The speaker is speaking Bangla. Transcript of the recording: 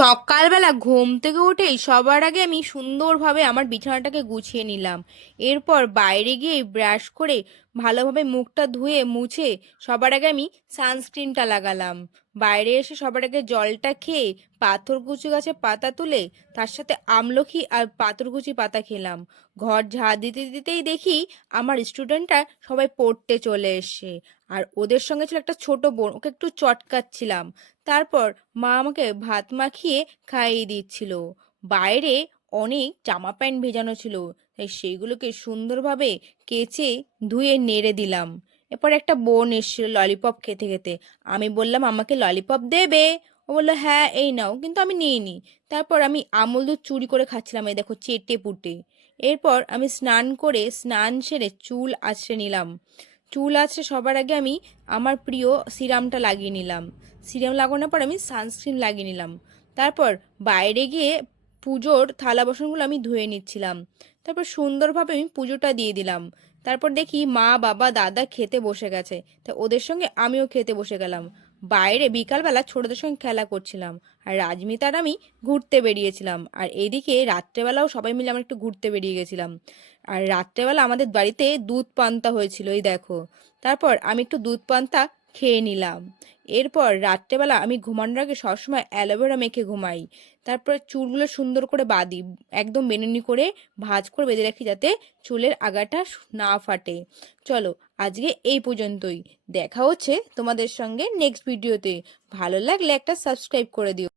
সকালবেলা ঘুম থেকে উঠেই সবার আগে আমি সুন্দরভাবে আমার বিছানাটাকে গুছিয়ে নিলাম। এরপর বাইরে গিয়ে ব্রাশ করে ভালোভাবে মুখটা ধুয়ে মুছে সবার আগে আমি সানস্ক্রিনটা লাগালাম। বাইরে এসে সবার আগে জলটা খেয়ে পাথরকুচি গাছে পাতা তুলে তার সাথে আমলকি আর পাথরকুচি পাতা খেলাম। ঘর ঝাড় দিতে দিতেই দেখি আমার স্টুডেন্টরা সবাই পড়তে চলে এসে, আর ওদের সঙ্গে ছিল একটা ছোট বোন, ওকে একটু চটকাচ্ছিলাম। তারপর মা আমাকে ভাত মাখিয়ে খাইয়ে দিচ্ছিল। বাইরে অনেক জামা প্যান্ট ভেজানো ছিল, তাই সেইগুলোকে সুন্দরভাবে কেচে ধুয়ে নেড়ে দিলাম। এরপর একটা বোন এসেছিল ললিপপ খেতে খেতে। আমি বললাম আমাকে ললিপপ দেবে। ও বললো হ্যাঁ এই নাও, কিন্তু আমি নিইনি। তারপর আমি আমুল দুধ চুরি করে খাচ্ছিলাম, এই দেখো চেটে পুটে। এরপর আমি স্নান করে স্নান সেরে চুল আঁচড়ে নিলাম। চুল আঁচড়ে সবার আগে আমি আমার প্রিয় সিরামটা লাগিয়ে নিলাম। সিরাম লাগানোর পর আমি সানস্ক্রিন লাগিয়ে নিলাম। তারপর বাইরে গিয়ে পুজোর থালা বাসনগুলো আমি ধুয়ে নিচ্ছিলাম। তারপর সুন্দরভাবে আমি পুজোটা দিয়ে দিলাম। তারপর দেখি মা বাবা দাদা খেতে বসে গেছে, তা ওদের সঙ্গে আমিও খেতে বসে গেলাম। বাইরে বিকালবেলা ছোটদের সঙ্গে খেলা করছিলাম, আর রাজমিতা আর আমি ঘুরতে বেরিয়েছিলাম। আর এইদিকে রাত্রেবেলাও সবাই মিলে আমরা একটু ঘুরতে বেরিয়ে গেছিলাম। আর রাত্রেবেলা আমাদের বাড়িতে দুধ পান্তা হয়েছিল, এই দেখো। তারপর আমি একটু দুধ পান্তা খেয়ে নিলাম। এরপর রাত্রেবেলা আমি ঘুমানোর আগে সবসময় অ্যালোভেরা মেখে ঘুমাই। তারপর চুলগুলো সুন্দর করে বাঁধি, একদম বেনুনি করে ভাঁজ করে বেঁধে রাখি যাতে চুলের আগাটা না ফাটে। চলো, আজকে এই পর্যন্তই। দেখা হচ্ছে তোমাদের সঙ্গে নেক্সট ভিডিওতে। ভালো লাগলে একটা সাবস্ক্রাইব করে দিও।